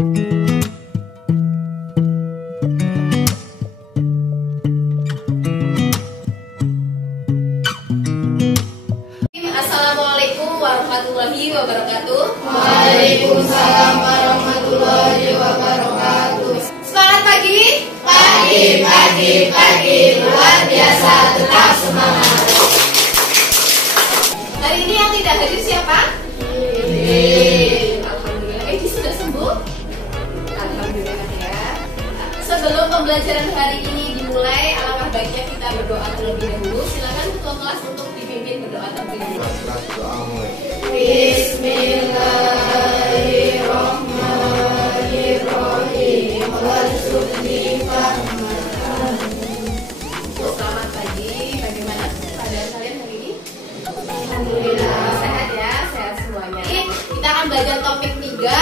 Assalamualaikum warahmatullahi wabarakatuh. Waalaikumsalam warahmatullahi wabarakatuh. Semangat pagi. Pagi, luar biasa, tetap semangat. Hari ini yang tidak hadir siapa? Alhamdulillah. Edi sudah sembuh? Alhamdulillah ya. Sebelum pembelajaran hari ini dimulai, alangkah baiknya kita berdoa terlebih dahulu. Silakan ketua kelas untuk dipimpin berdoa terlebih dahulu. Bismillahirrahmanirrahim. Selamat pagi. Bagaimana keadaan kalian hari ini? Alhamdulillah. Sehat ya, sehat semuanya. Kita akan belajar topik 3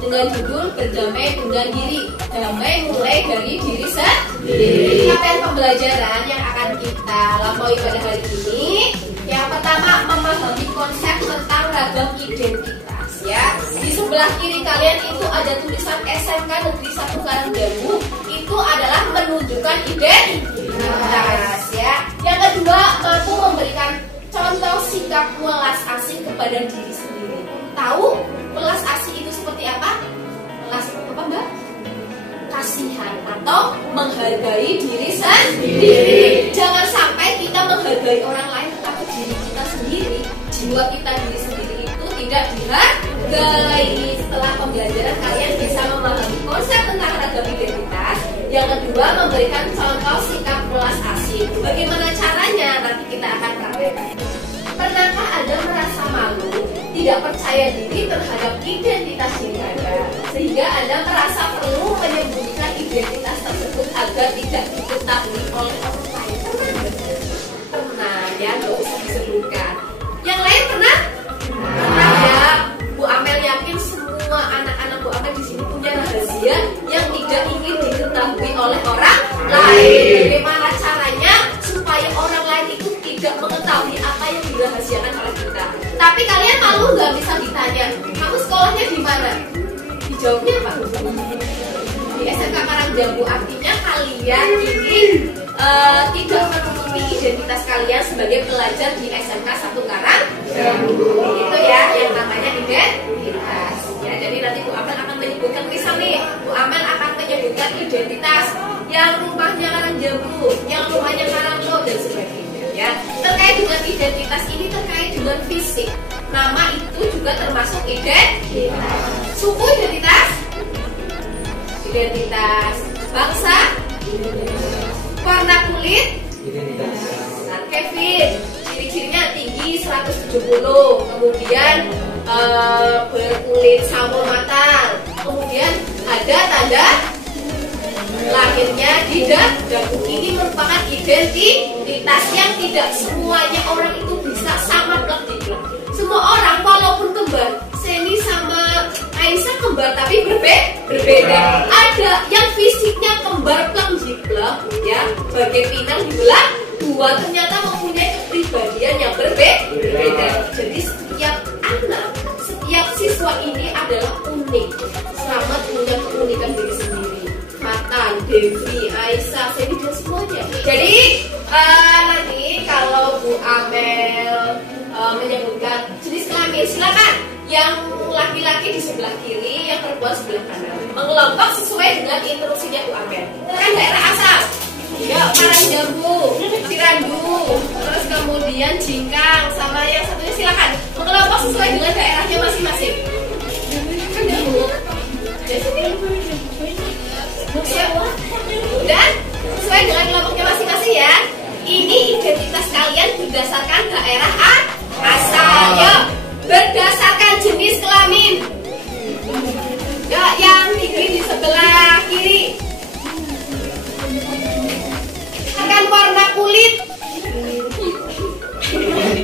dengan judul berdamai dengan diri. Damai mulai dari diri sendiri. Materi pembelajaran yang akan kita lampaui pada hari ini, yang pertama memahami konsep tentang ragam identitas ya. Di sebelah kiri kalian itu ada tulisan SMK Negeri 1 Karangjangu. Itu adalah menunjukkan identitas ya. Yang kedua, mampu memberikan contoh sikap welas asih kepada diri sendiri. Tahu welas asih itu seperti apa? Welas apa Mbak? Kasihan atau menghargai diri sendiri. Jangan sampai kita menghargai orang lain tetapi diri kita sendiri, jiwa kita diri sendiri itu tidak dihargai. Setelah pembelajaran kalian bisa memahami konsep tentang ragam identitas. Yang kedua, memberikan contoh sikap welas asih. Bagaimana caranya? Nanti kita akan praktekkan. Pernahkah Anda merasa malu, tidak percaya diri terhadap identitas diri Anda, sehingga Anda merasa perlu menyembunyikan identitas tersebut agar tidak diketahui oleh orang lain? Pernah ya, nggak usah disebutkan. Yang lain pernah? Pernah ya. Bu Amel yakin semua anak-anak Bu Amel di sini punya rahasia yang tidak ingin diketahui oleh orang lain. Bagaimana caranya supaya orang lain itu tidak mengetahui apa yang dirahasiakan oleh kita? Tapi kalian malu nggak bisa ditanya, kamu sekolahnya di mana? Dijawabnya apa? Di SMK Karangjangu. Artinya kalian ini tidak menutupi identitas kalian sebagai pelajar di SMK 1 Karangjangu. Itu ya yang namanya identitas. Ya, jadi nanti Bu Amel akan menyebutkan, misal nih, Bu Amel akan menyebutkan identitas yang rumahnya Karangjangu, yang rumahnya Karanglo dan sebagainya. Ya, terkait dengan identitas ini terkait dengan fisik. Nama itu juga termasuk identitas. Suku identitas, identitas bangsa, warna kulit, nah, Kevin ciri-cirinya tinggi 170, kemudian berkulit sawo matang, kemudian ada tanda lahirnya di dagu. Ini merupakan identitas yang tidak semuanya orang itu bisa sama plek diplek. Semua orang walaupun kembar, Seni sama Aisyah kembar tapi berbeda. Ada yang fisiknya kembar plek jiplek ya, bagai pinang dibelah dua, ternyata mempunyai kepribadian yang berbeda. Jadi setiap anak, setiap siswa ini adalah unik. Selamat punya keunikan diri sendiri. Fatan, Devi, Aisyah, Seni dan semuanya. Jadi nanti kalau Bu Amel menyebutkan jenis kelamin, silakan yang laki-laki di sebelah kiri, yang perempuan sebelah kanan. Mengelompok sesuai dengan instruksinya Bu Amel. Kan daerah asal. Ya, Karangjangu, Cirandu, terus kemudian Jingkang, sama yang satunya silakan mengelompok sesuai dengan daerahnya masing-masing. Kan ya Bu? Ya sini. Dan sesuai dengan kelompoknya masing-masing ya. Ini identitas kalian berdasarkan daerah asal. Ya, berdasarkan jenis kelamin. Ya, yang tinggi di sebelah kiri. Berdasarkan warna kulit.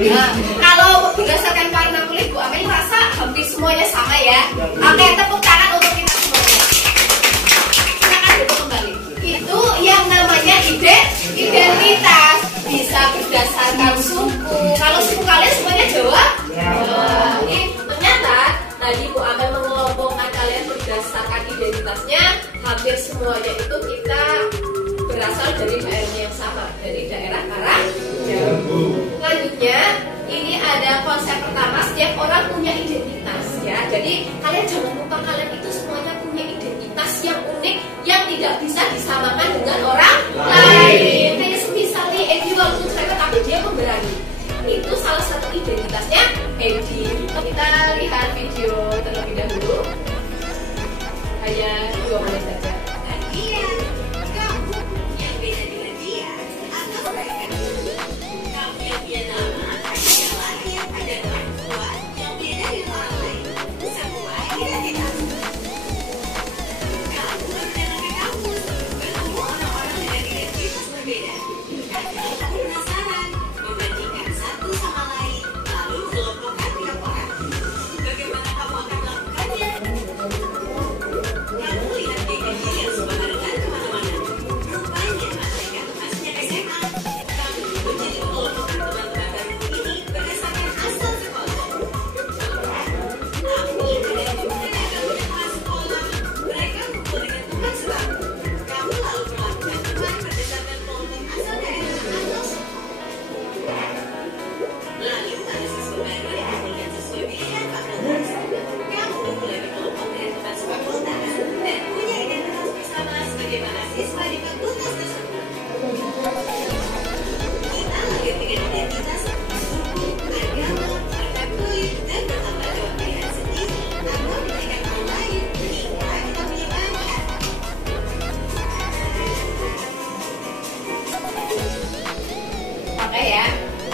Nah, kalau berdasarkan warna kulit, Bu Amel rasa hampir semuanya sama ya. Oke, tepuk tangan untuk kita semuanya. Silakan duduk kembali. Itu yang namanya identitas. Bisa berdasarkan suku. Kalau suku kalian semuanya Jawa? Ini ternyata tadi Bu Amel mengelompokkan kalian berdasarkan identitas identitasnya hampir semuanya itu kita berasal dari daerah yang sama, dari daerah Karangjamu. Selanjutnya ini ada konsep pertama, setiap orang punya identitas ya. Jadi kalian jangan lupa kalian itu semuanya punya identitas yang unik yang tidak bisa disamakan dengan orang lain. Kayak misalnya Edi walaupun cerewet tapi dia pemberani. Itu salah satu identitasnya Edi. Kita lihat video terlebih dahulu. Hanya 2 menit saja.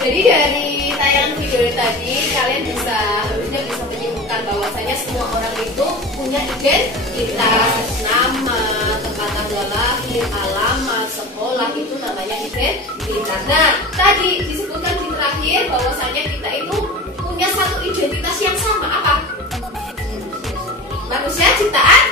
Jadi dari tayangan video tadi kalian harusnya bisa menyimpulkan bahwasanya semua orang itu punya identitas, nama, tempat tanggal lahir, alamat, sekolah, itu namanya identitas. Nah, tadi disebutkan di terakhir bahwasanya kita itu punya satu identitas yang sama, apa? Manusia ciptaan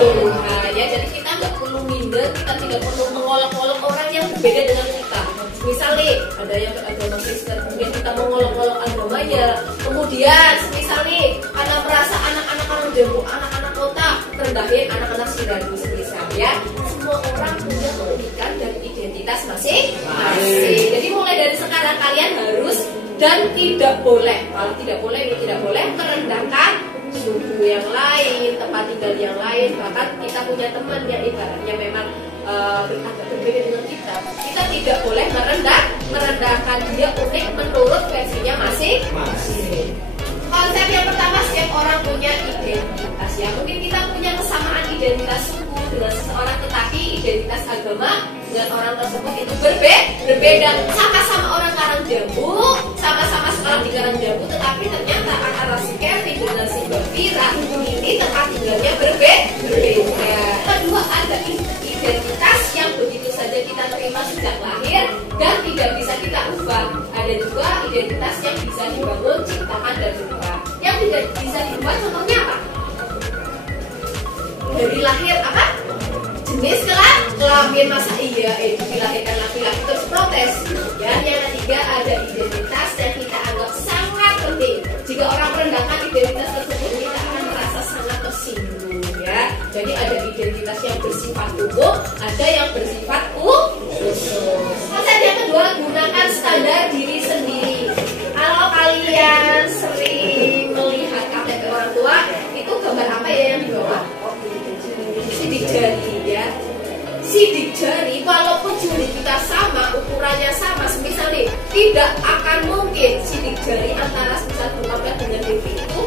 Tuhan. Ya, jadi kita nggak perlu minder, kita tidak perlu mengolok-olok orang yang berbeda dengan kita. Misalnya ada yang beragama Kristen, kemudian kita mengolok-olok agamanya. Kemudian misalnya karena merasa anak-anak Karangjamu, anak-anak kota rendahin anak-anak Siradu semisal ya. Semua orang punya keunikan dan identitas masing-masing. Jadi mulai dari sekarang kalian harus dan tidak boleh, kalau tidak boleh merendahkan suku yang lain, tempat tinggal yang lain. Bahkan kita punya teman yang ibaratnya memang agak berbeda dengan kita tidak boleh merendahkan dia, unik menurut versinya masing-masing. Konsep yang pertama, setiap orang punya identitas ya. Mungkin kita punya kesamaan identitas suku dengan seseorang, tetapi identitas agama dengan orang tersebut itu berbeda. Sama-sama orang Karangjamu, sama-sama sekolah di Karangjamu, tetapi ternyata antara si Kevin dengan si Bavira ini tempat tinggalnya berbeda. Kedua, ada identitas yang begitu saja kita terima sejak lahir dan tidak bisa kita ubah. Ada juga identitas yang bisa dibangun, ciptakan dan berubah. Yang tidak bisa diubah contohnya apa? Dari lahir apa? Jenis kelamin, masa iya dilahirkan laki-laki terus protes. Dan yang ketiga, ada identitas yang kita anggap sangat penting. Jika orang merendahkan identitas tersebut, kita akan merasa sangat tersinggung ya. Jadi ada identitas yang bersifat umum, ada yang bersifat khusus. Konsep yang kedua, gunakan standar diri sendiri. Kalau kalian sering melihat KTP orang tua, itu gambar apa ya yang di bawah? Sidik jari ya. Sidik jari, walaupun jari kita sama, ukurannya sama, semisal nih, tidak akan mungkin sidik jari antara misal Bunda dengan Devi itu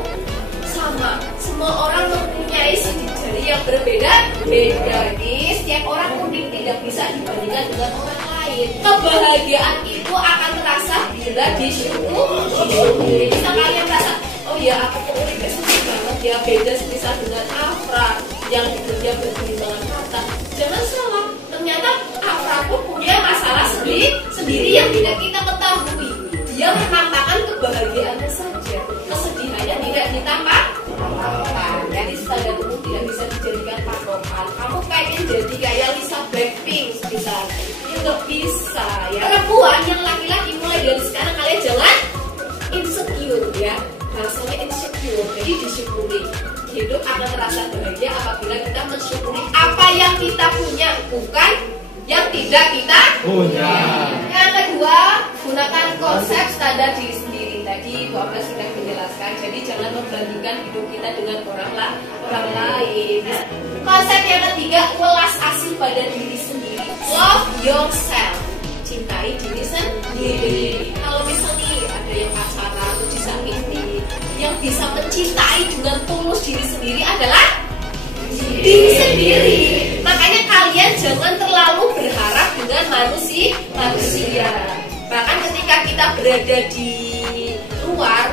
sama. Semua orang mempunyai sidik jari yang berbeda-beda. Jadi setiap orang unik, tidak bisa dibandingkan dengan orang lain. Kebahagiaan itu akan terasa bila disyukuri. Bisa kalian merasa, oh ya aku kok unik banget ya, beda semisal dengan Afra yang bekerja berkelimbangan kata. Jangan salah, ternyata Afra pun punya masalah sendiri yang tidak kita ketahui. Dia menampakkan kebahagiaannya saja, kesedihannya tidak ditampakkan. Jadi standar umum tidak bisa dijadikan patokan. Kamu pengen jadi kayak Lisa Blackpink misalnya, ya nggak bisa ya. Perempuan yang laki-laki mulai dari sekarang kalian jangan insecure ya. Rasanya insecure, jadi disyukuri. Hidup akan terasa bahagia apabila kita mensyukuri apa yang kita punya, bukan yang tidak kita punya. Yang kedua, gunakan konsep standar diri sendiri. Tadi Bu Amel sudah menjelaskan, jadi jangan membandingkan hidup kita dengan orang lain. Konsep yang ketiga, welas asih pada diri sendiri. Love yourself. Cintai diri sendiri. Kalau misalnya ada yang pacaran atau disakiti, yang bisa mencintai dengan tulus diri sendiri adalah diri sendiri. Makanya kalian jangan terlalu berharap dengan manusia. Bahkan ketika kita berada di luar,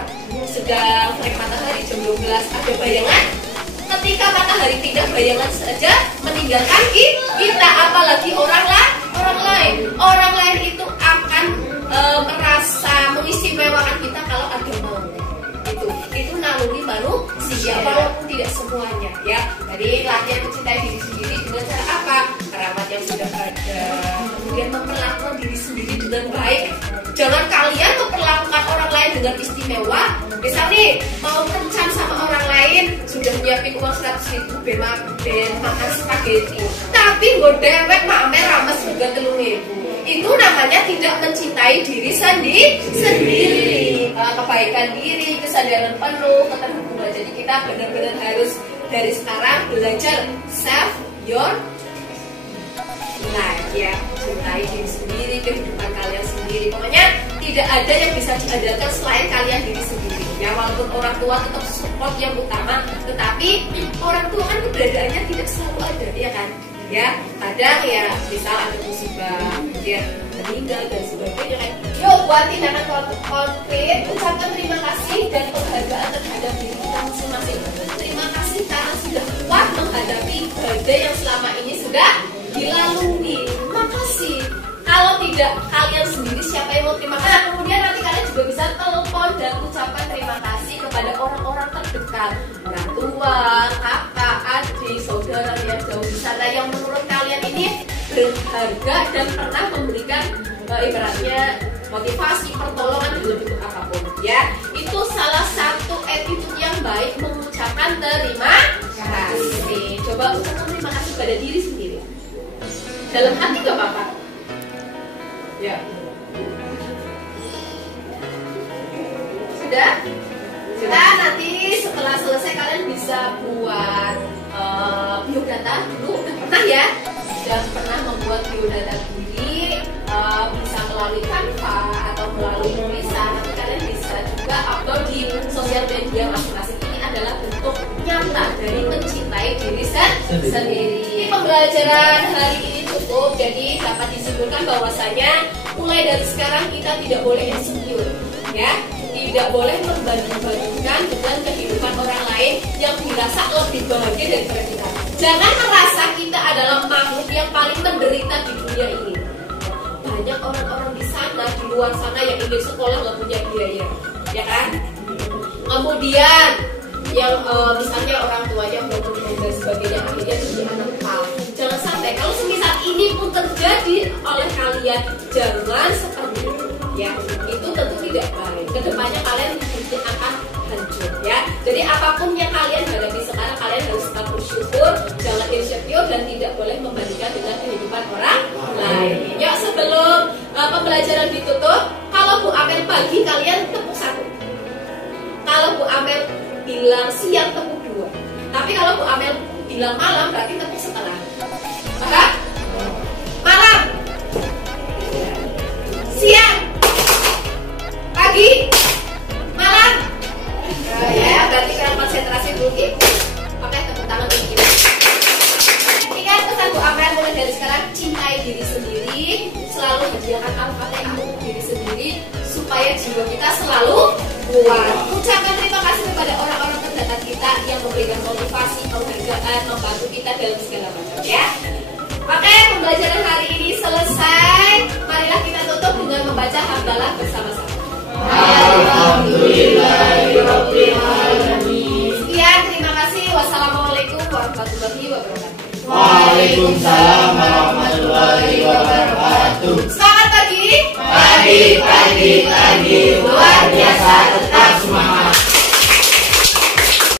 sedang naik matahari jam 12, ada bayangan. Ketika matahari pindah, bayangan saja meninggalkan kita, apalagi orang lain. Orang lain itu akan merasa mengistimewakan kita kalau ada mau. Itu naluri manusia, walaupun tidak semuanya ya. Jadi latihan mencintai diri sendiri dengan cara apa? Keramat yang sudah ada, kemudian memperlakukan diri sendiri dengan baik. Jangan kalian memperlakukan orang lain dengan istimewa. Misalnya mau kencan sama orang lain, sudah nyiapin uang 100.000 ben makan spaghetti, tapi gue dewek mamer rames juga 3.000. Itu namanya tidak mencintai diri sendiri. Kebaikan diri, kesadaran penuh, keterhubungan. Jadi kita benar-benar harus dari sekarang belajar self your life ya. Cintai diri sendiri, kehidupan kalian sendiri. Pokoknya tidak ada yang bisa diandalkan selain kalian diri sendiri. Ya walaupun orang tua tetap support yang utama, tetapi orang tua kan keberadaannya tidak selalu ada, ya kan? Ya, kadang ya misal ada musibah, dia meninggal dan sebagainya kan. Yuk buat tindakan konkret, ucapkan terima kasih dan penghargaan terhadap diri kita masing-masing. Terima kasih karena sudah kuat menghadapi badai yang selama ini sudah dilalui. Makasih. Kalau tidak kalian sendiri, siapa yang mau terima kasih? Nah, kemudian nanti kalian juga bisa telepon dan ucapkan terima kasih kepada orang-orang terdekat, orang tua, kakak, adik, saudara yang jauh di sana yang menurut kalian ini berharga dan pernah memberikan ibaratnya motivasi, pertolongan dalam bentuk apapun. Ya, itu salah satu attitude yang baik, mengucapkan terima kasih. Coba ucapkan terima kasih pada diri sendiri. Dalam hati gak apa-apa. Ya. Sudah? Nanti setelah selesai kalian bisa buat biodata dulu. Udah pernah ya? Sudah pernah membuat biodata diri, bisa melalui Canva atau melalui tulisan. Nanti kalian bisa juga upload di sosial media masing-masing. Ini adalah bentuk nyata dari mencintai diri sendiri. Pembelajaran hari ini cukup, jadi dapat disimpulkan bahwasanya mulai dari sekarang kita tidak boleh insecure, ya, tidak boleh membanding-bandingkan dengan kehidupan orang lain yang dirasa lebih bahagia daripada kita. Jangan merasa kita adalah makhluk yang paling menderita di dunia ini. Banyak orang-orang di sana, di luar sana yang ingin sekolah nggak punya biaya, ya kan? Kemudian yang misalnya orang tuanya belum dan sebagainya, akhirnya jadi anak pal. Jangan sampai kalau semisal ini pun terjadi oleh kalian, jangan seperti itu ya. Itu tentu tidak baik. Kedepannya kalian akan hancur ya. Jadi apapun yang kalian hadapi sekarang, kalian harus tetap bersyukur, jangan insecure dan tidak boleh membandingkan dengan kehidupan orang lain. Yuk sebelum pembelajaran ditutup, kalau Bu Amel pagi kalian tepuk 1. Kalau Bu Amel bilang siang tepuk 2. Tapi kalau Bu Amel bilang malam berarti tepuk setengah. Maka malam, siang, pagi, malam. Ya, berarti kalian konsentrasi dulu. Oke, tepuk tangan dulu kita. Ingat pesan Bu Amel mulai dari sekarang, cintai diri sendiri, selalu hadiahkan Al-Fatihah untuk diri sendiri supaya jiwa kita selalu kuat. Ucapkan terima kasih kepada orang-orang terdekat kita yang memberikan motivasi, penghargaan, membantu kita dalam segala macam ya. Oke, pembelajaran hari ini selesai. Marilah kita tutup dengan membaca hamdalah bersama-sama. Alhamdulillahirabbil alamin. Sekian, terima kasih. Wassalamualaikum warahmatullahi wabarakatuh. Waalaikumsalam warahmatullahi wabarakatuh. Selamat pagi. Pagi, luar biasa.